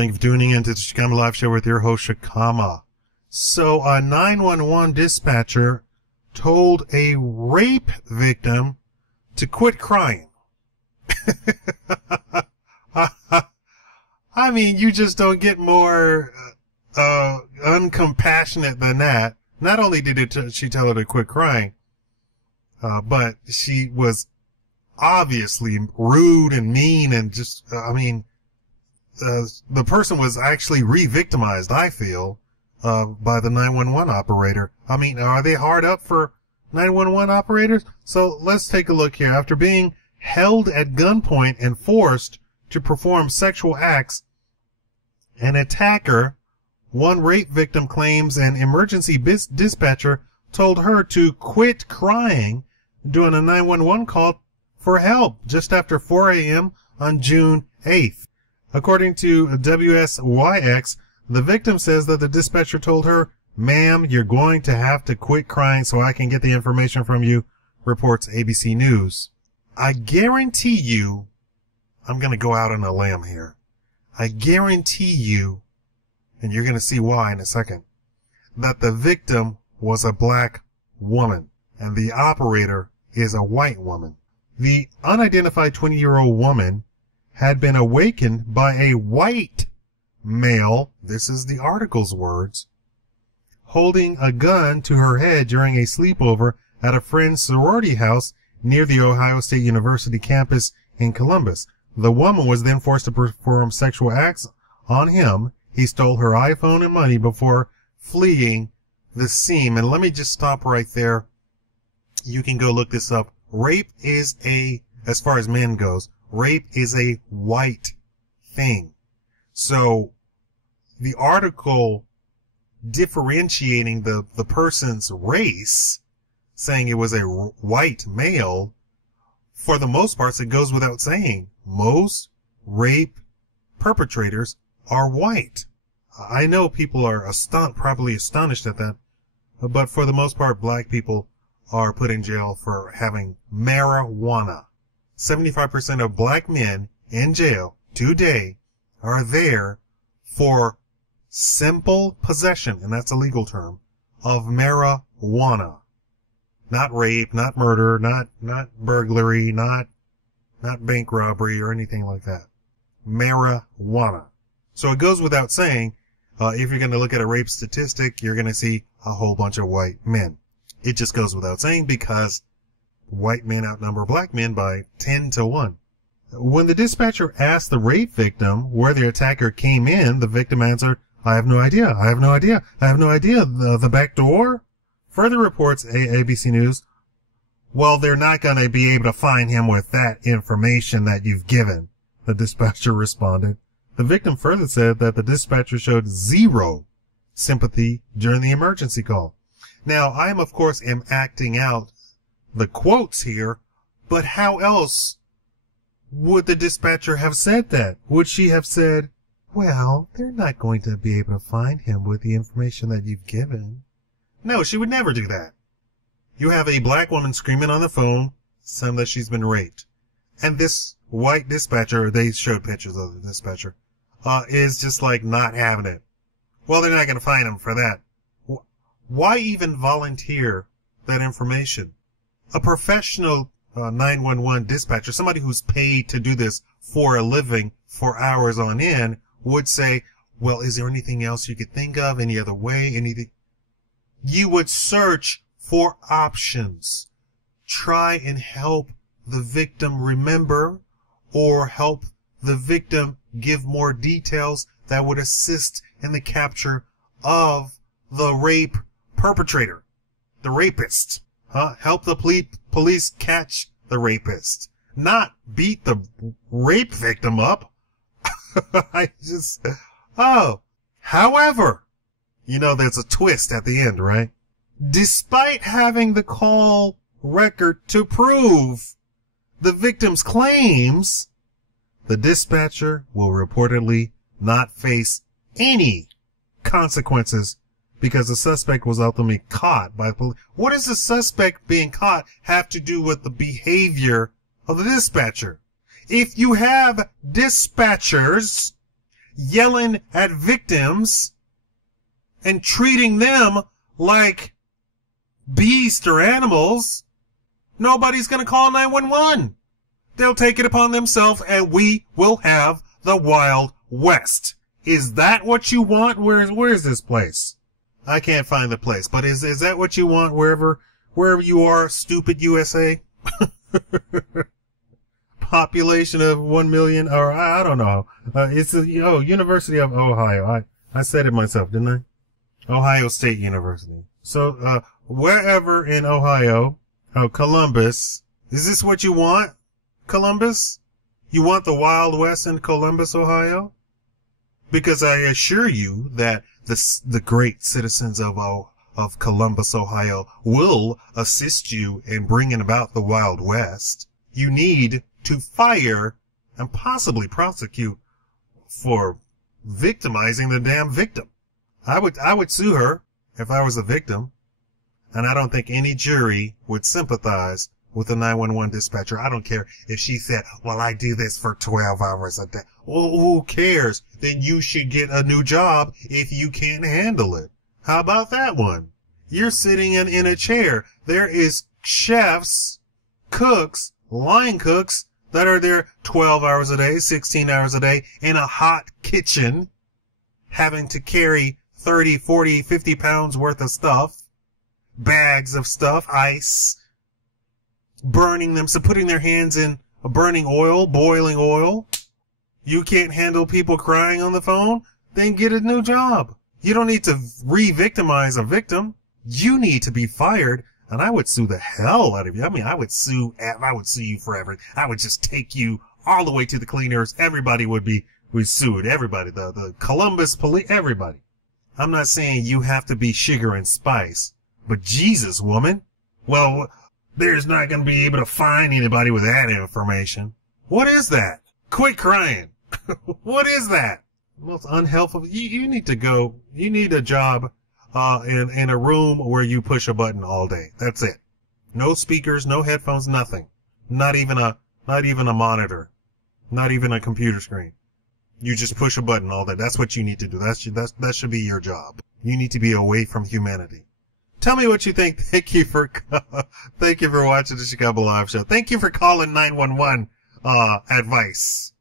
Thank you for tuning in to the Shikama Live Show with your host, Shikama. So a 911 dispatcher told a rape victim to quit crying. I mean, you just don't get more uncompassionate than that. Not only did she tell her to quit crying, but she was obviously rude and mean and just, the person was actually re-victimized, I feel, by the 911 operator. I mean, are they hard up for 911 operators? So let's take a look here. After being held at gunpoint and forced to perform sexual acts, an attacker, one rape victim claims an emergency dispatcher told her to quit crying during a 911 call for help just after 4 a.m. on June 8th. According to WSYX, the victim says that the dispatcher told her, "Ma'am, you're going to have to quit crying so I can get the information from you," reports ABC News. I guarantee you, I'm going to go out on a limb here. I guarantee you, and you're going to see why in a second, that the victim was a black woman and the operator is a white woman. The unidentified 20-year-old woman had been awakened by a white male, this is the article's words, holding a gun to her head during a sleepover at a friend's sorority house near the Ohio State University campus in Columbus. The woman was then forced to perform sexual acts on him. He stole her iPhone and money before fleeing the scene. And let me just stop right there. You can go look this up. Rape is as far as men goes, rape is a white thing. So the article differentiating the person's race, saying it was a white male, for the most part, it goes without saying. Most rape perpetrators are white. I know people are probably astonished at that, but for the most part, black people are put in jail for having marijuana. 75% of black men in jail today are there for simple possession, and that's a legal term, of marijuana. Not rape, not murder, not burglary, not bank robbery or anything like that. Marijuana. So it goes without saying, if you're going to look at a rape statistic, you're going to see a whole bunch of white men. It just goes without saying because white men outnumber black men by 10 to 1. When the dispatcher asked the rape victim where the attacker came in, the victim answered, "I have no idea. I have no idea. I have no idea. The back door?" Further reports ABC News, "Well, they're not going to be able to find him with that information that you've given," the dispatcher responded. The victim further said that the dispatcher showed zero sympathy during the emergency call. Now, I of course am acting out the quotes here, but how else would the dispatcher have said that? Would she have said, "Well, they're not going to be able to find him with the information that you've given"? No, she would never do that. You have a black woman screaming on the phone, saying that she's been raped. And this white dispatcher, they showed pictures of the dispatcher, is just like not having it. Well, they're not going to find him for that. Why even volunteer that information? A professional 911 dispatcher, somebody who's paid to do this for a living for hours on end, would say, "Well, is there anything else you could think of? Any other way? Anything?" You would search for options. Try and help the victim remember or help the victim give more details that would assist in the capture of the rape perpetrator, the rapist. Help the police catch the rapist, not beat the rape victim up. However, there's a twist at the end, right? Despite having the call record to prove the victim's claims, the dispatcher will reportedly not face any consequences because the suspect was ultimately caught by the police. What does the suspect being caught have to do with the behavior of the dispatcher? If you have dispatchers, yelling at victims and treating them like beasts or animals, nobody's going to call 911. They'll take it upon themselves and we will have the Wild West. Is that what you want? Where is this place? I can't find the place, but is that what you want wherever you are, stupid USA? Population of 1 million, or I don't know. It's University of Ohio. I said it myself, didn't I? Ohio State University. So, wherever in Ohio, Columbus, is this what you want? Columbus? You want the Wild West in Columbus, Ohio? Because I assure you that the great citizens of Columbus, Ohio will assist you in bringing about the Wild West. You need to fire and possibly prosecute for victimizing the damn victim. I would sue her if I was a victim. And I don't think any jury would sympathize with the 911 dispatcher. I don't care if she said, well, I do this for 12 hours a day. Well, who cares? Then you should get a new job if you can't handle it. How about that one? You're sitting in a chair. There is chefs, cooks, line cooks that are there 12 hours a day, 16 hours a day in a hot kitchen, having to carry 30, 40, 50 pounds worth of stuff, bags of stuff, ice, burning them, so putting their hands in burning oil, boiling oil. You can't handle people crying on the phone? Then get a new job. You don't need to re-victimize a victim. You need to be fired, and I would sue the hell out of you. I mean, I would sue you forever. I would just take you all the way to the cleaners. Everybody would be sued. Everybody, the Columbus police, everybody. I'm not saying you have to be sugar and spice, but Jesus, woman. Well, there's not going to be able to find anybody with that information. What is that? Quit crying. What is that? Most unhelpful. You need to go. You need a job, in a room where you push a button all day. That's it. No speakers, no headphones, nothing. Not even a monitor. Not even a computer screen. You just push a button all day. That's what you need to do. That should be your job. You need to be away from humanity. Tell me what you think. Thank you for watching the Chicago Live Show. Thank you for calling 911, advice.